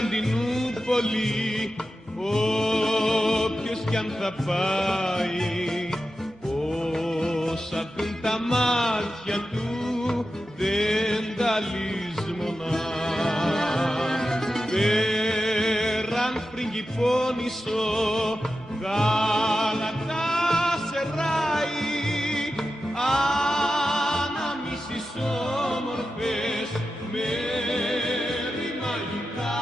Κωνσταντινούπολη, όποιος κι αν θα πάει, όσα δουν τα μάτια του δεν τα λησμονά. Πέραν πριγκιπώνησο, γάλατα σεράει, αναμίσεις όμορφες μέρη μαγικά.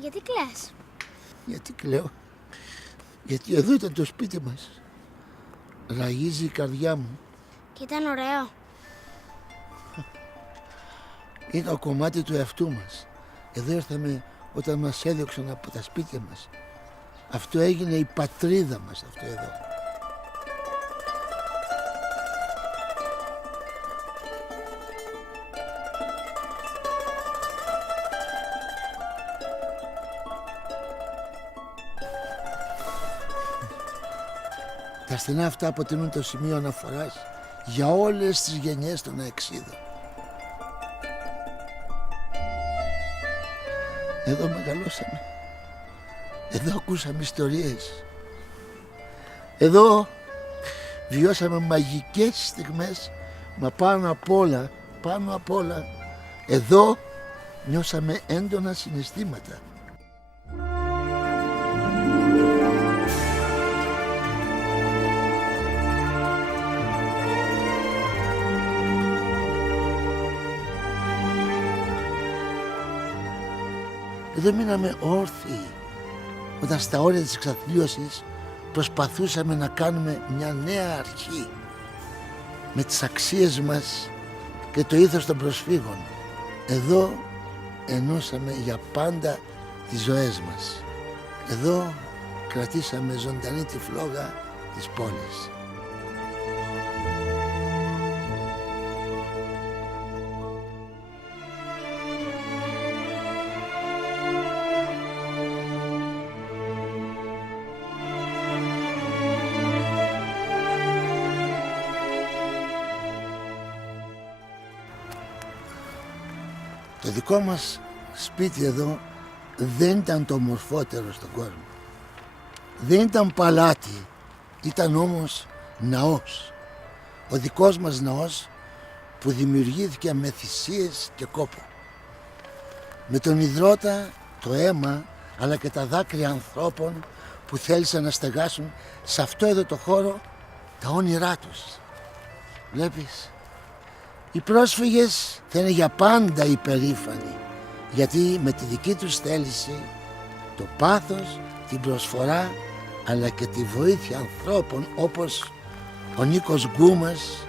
Γιατί κλαις? Γιατί κλαίω? Γιατί εδώ ήταν το σπίτι μας. Ραγίζει η καρδιά μου. Και ήταν ωραίο. Είναι το κομμάτι του εαυτού μας. Εδώ ήρθαμε όταν μας έδιωξαν από τα σπίτια μας. Αυτό έγινε η πατρίδα μας, αυτό εδώ. Τα στενά αυτά αποτελούν το σημείο αναφοράς για όλες τις γενιές των Αεξίδων. Εδώ μεγαλώσαμε. Εδώ ακούσαμε ιστορίες. Εδώ βιώσαμε μαγικές στιγμές, μα πάνω απ' όλα, εδώ νιώσαμε έντονα συναισθήματα. Εδώ μείναμε όρθιοι όταν στα όρια της εξαθλίωσης προσπαθούσαμε να κάνουμε μια νέα αρχή με τις αξίες μας και το ήθος των προσφύγων. Εδώ ενώσαμε για πάντα τις ζωές μας. Εδώ κρατήσαμε ζωντανή τη φλόγα της πόλης. Το δικό μας σπίτι εδώ δεν ήταν το ομορφότερο στον κόσμο. Δεν ήταν παλάτι, ήταν όμως ναός. Ο δικός μας ναός που δημιουργήθηκε με θυσίες και κόπο. Με τον ιδρώτα, το αίμα, αλλά και τα δάκρυα ανθρώπων που θέλησαν να στεγάσουν σε αυτό εδώ το χώρο τα όνειρά τους. Βλέπεις, οι πρόσφυγες θα είναι για πάντα υπερήφανοι, γιατί με τη δική τους θέληση, το πάθος, την προσφορά, αλλά και τη βοήθεια ανθρώπων όπως ο Νίκος Γκούμας,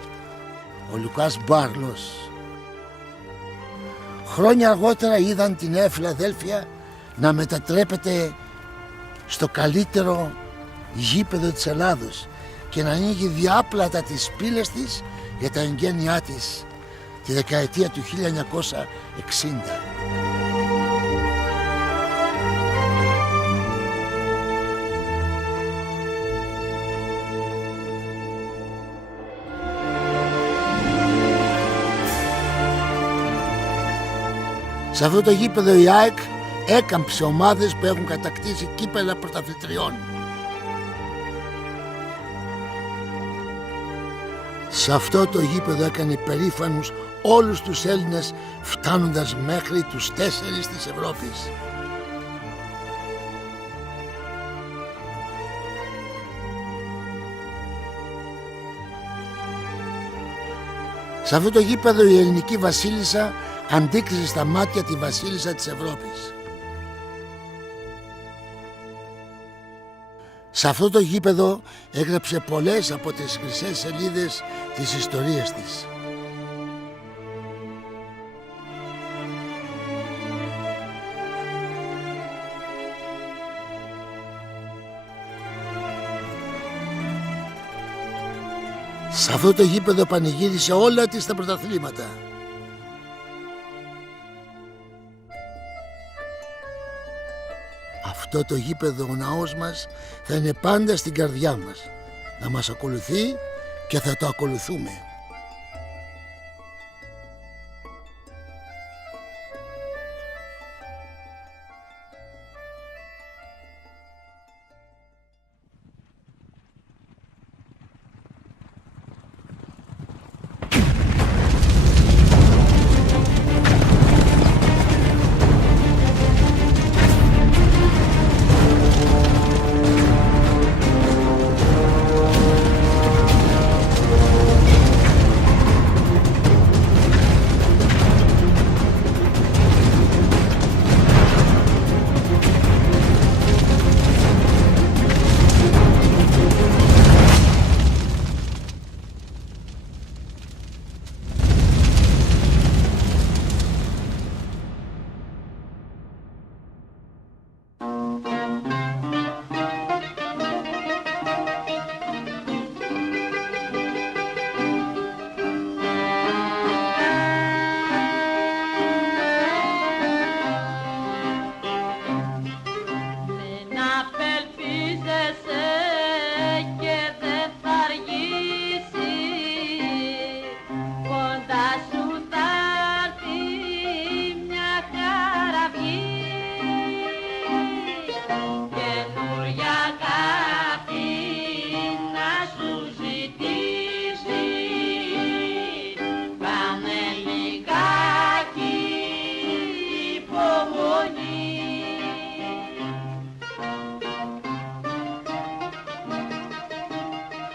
ο Λουκάς Μπάρλος. Χρόνια αργότερα είδαν τη Νέα Φιλαδέλφια να μετατρέπεται στο καλύτερο γήπεδο της Ελλάδος και να ανοίγει διάπλατα τις πύλες της για τα εγγένειά της τη δεκαετία του 1960. Σε αυτό το γήπεδο η ΑΕΚ έκαμψε ομάδες που έχουν κατακτήσει κύπελα πρωταθλητριών. Σε αυτό το γήπεδο έκανε περήφανους όλους τους Έλληνες, φτάνοντας μέχρι τους 4 της Ευρώπης. Σε αυτό το γήπεδο η ελληνική βασίλισσα αντίκριζε στα μάτια τη βασίλισσα της Ευρώπης. Σε αυτό το γήπεδο έγραψε πολλές από τις χρυσές σελίδες της ιστορίας της. Σε αυτό το γήπεδο πανηγύρισε όλα της τα πρωταθλήματα. Αυτό το γήπεδο, ο ναός μας, θα είναι πάντα στην καρδιά μας. Να μας ακολουθεί και θα το ακολουθούμε.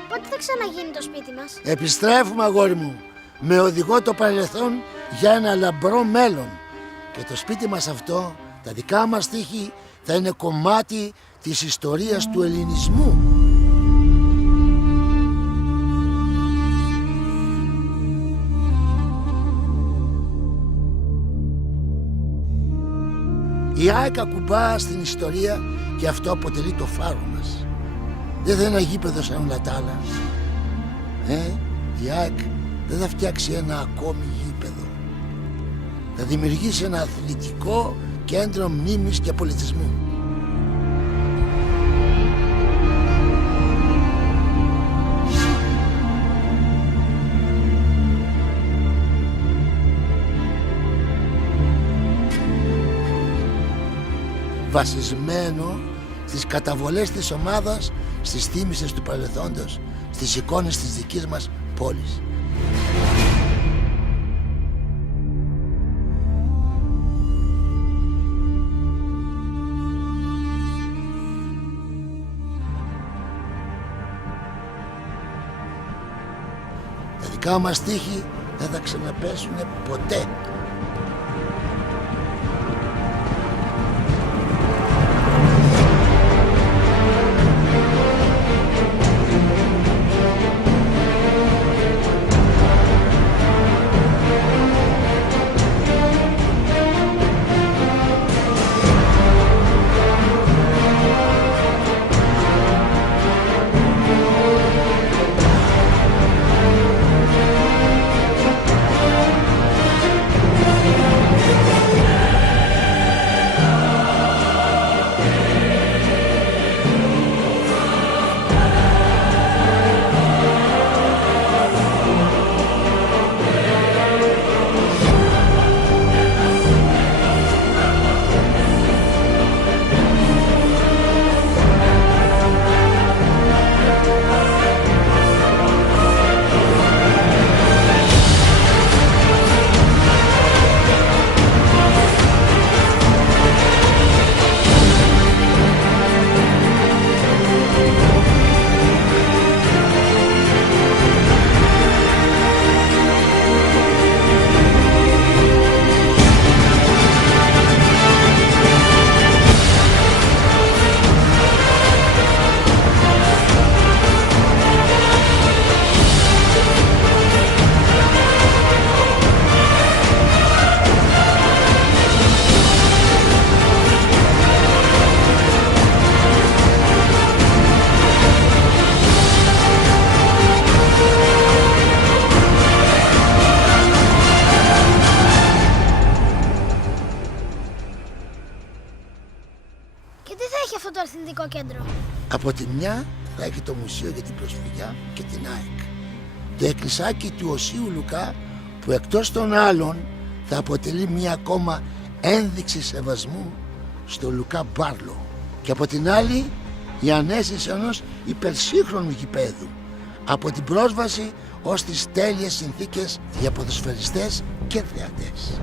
Πότε θα ξαναγίνει το σπίτι μας? Επιστρέφουμε, αγόρι μου, με οδηγό το παρελθόν για ένα λαμπρό μέλλον. Και το σπίτι μας αυτό, τα δικά μας στίχη, θα είναι κομμάτι της ιστορίας του ελληνισμού. Η ΑΕΚ ακουμπά στην ιστορία και αυτό αποτελεί το φάρο μας. Δεν θα είναι ένα γήπεδο σαν όλα τα άλλα. Η ΑΕΚ δεν θα φτιάξει ένα ακόμη γήπεδο. Θα δημιουργήσει ένα αθλητικό κέντρο μνήμης και πολιτισμού. Βασισμένο στις καταβολές της ομάδας, στις θύμησες του παρελθόντος, στις εικόνες της δικής μας πόλης. Τα δικά μας στίχη δεν θα ξαναπέσουν ποτέ. Από τη μια θα έχει το Μουσείο για την Προσφυγιά και την ΑΕΚ. Το εκκλησάκι του Οσίου Λουκά, που εκτός των άλλων θα αποτελεί μια ακόμα ένδειξη σεβασμού στο Λουκά Μπάρλο. Και από την άλλη η ανέστηση ενός υπερσύγχρονου γηπέδου, από την πρόσβαση ως τις τέλειες συνθήκες για ποδοσφαιριστές και θεατές.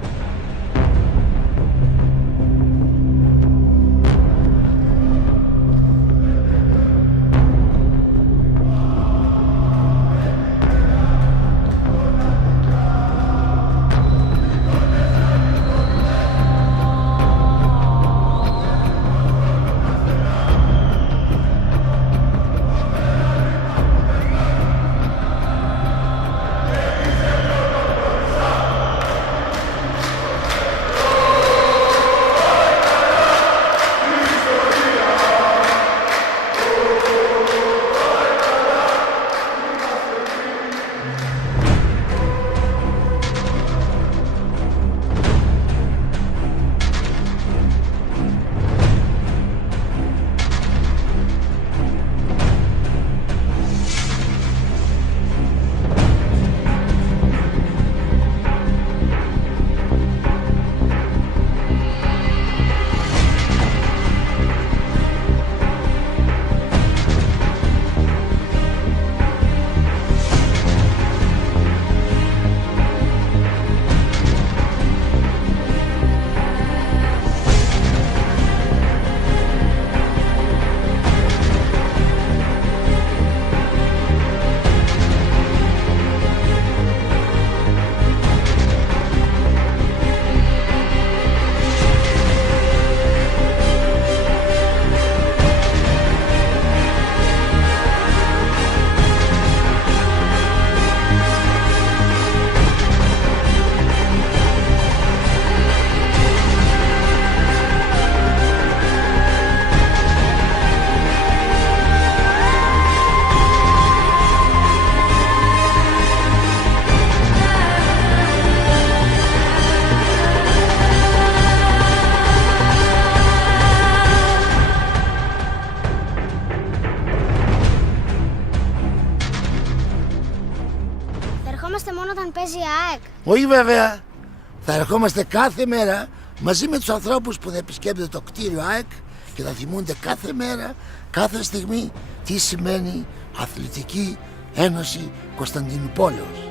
Μόνο όταν παίζει η ΑΕΚ. Όχι βέβαια. Θα ερχόμαστε κάθε μέρα μαζί με τους ανθρώπους που θα επισκέπτονται το κτίριο ΑΕΚ και θα θυμούνται κάθε μέρα, κάθε στιγμή τι σημαίνει Αθλητική Ένωση Κωνσταντινουπόλεως.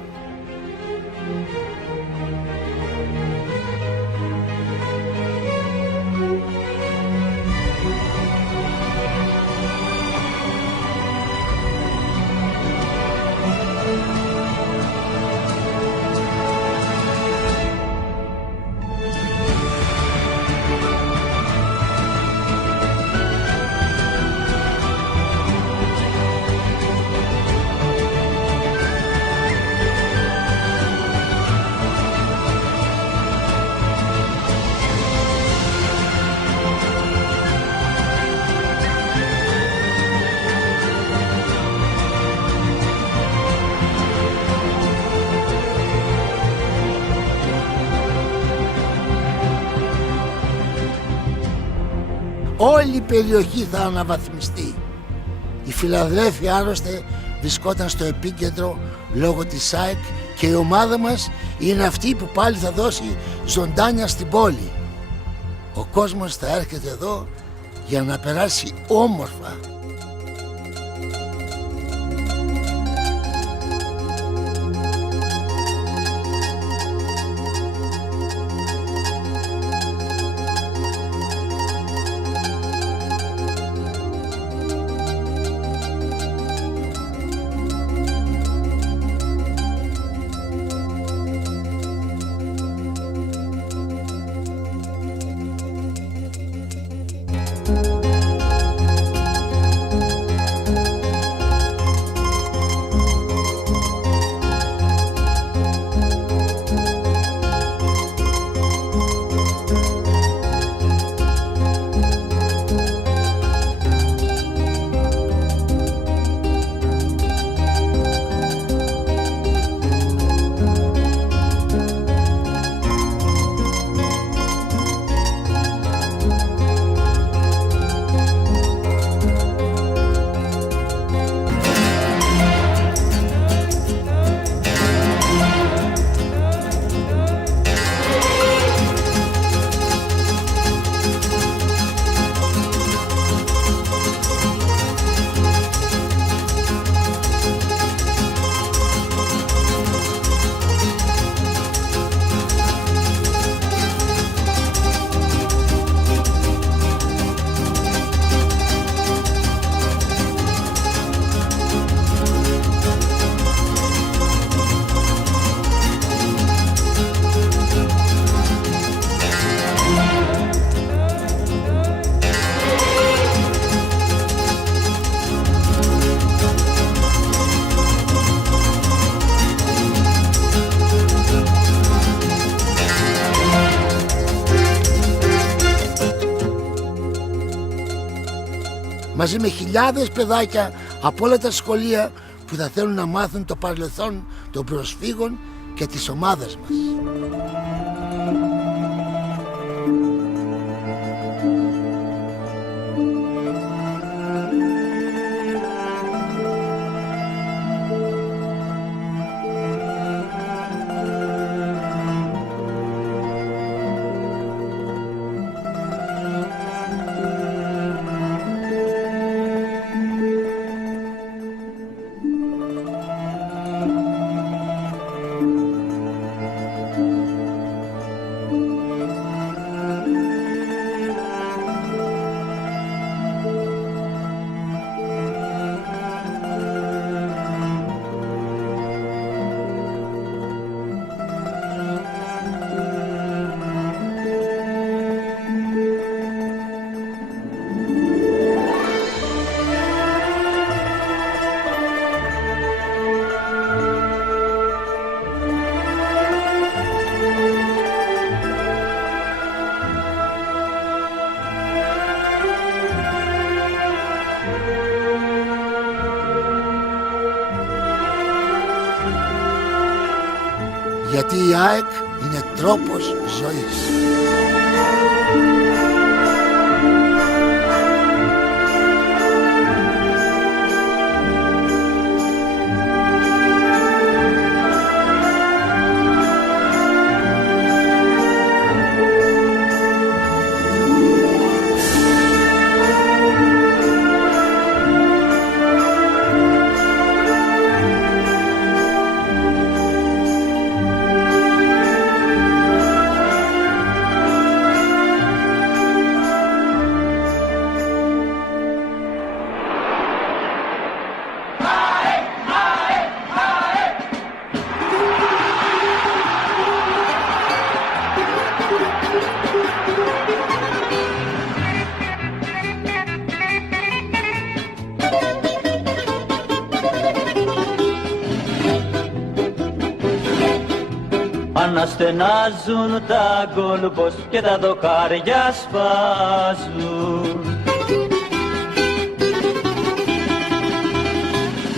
Όλη η περιοχή θα αναβαθμιστεί. Η Φιλαδέλφια άλλωστε βρισκόταν στο επίκεντρο λόγω της ΑΕΚ και η ομάδα μας είναι αυτή που πάλι θα δώσει ζωντάνια στην πόλη. Ο κόσμος θα έρχεται εδώ για να περάσει όμορφα. μαζί με χιλιάδες παιδάκια από όλα τα σχολεία που θα θέλουν να μάθουν το παρελθόν των προσφύγων και της ομάδας μας. Γιατί η ΑΕΚ είναι τρόπος ζωής. Αναστενάζουν τα γκολμπος και τα δοκάρια σπάζουν.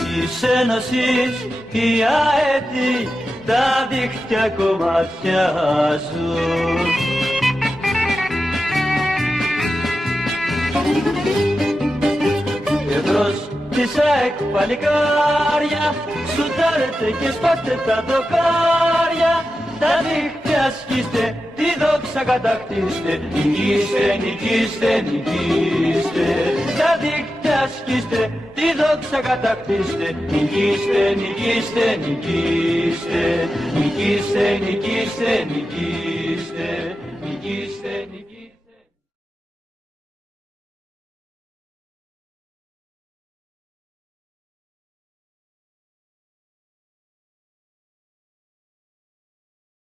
Της Ένωσης οι αέτοι τα δίχτυα κομματιάζουν. Εμπρός της ΑΕΚ παλικάρια, σουτάρετε και σπάστε τα δοκάρια. Τα δίχτυα σκίστε, τη δόξα κατακτήστε, νικήστε, νικήστε, νικήστε. Τα δίχτυα σκίστε, τη δόξα κατακτήστε, νικήστε, νικήστε, νικήστε. Νικήστε, νικήστε, νικήστε, νικήστε, νικήστε.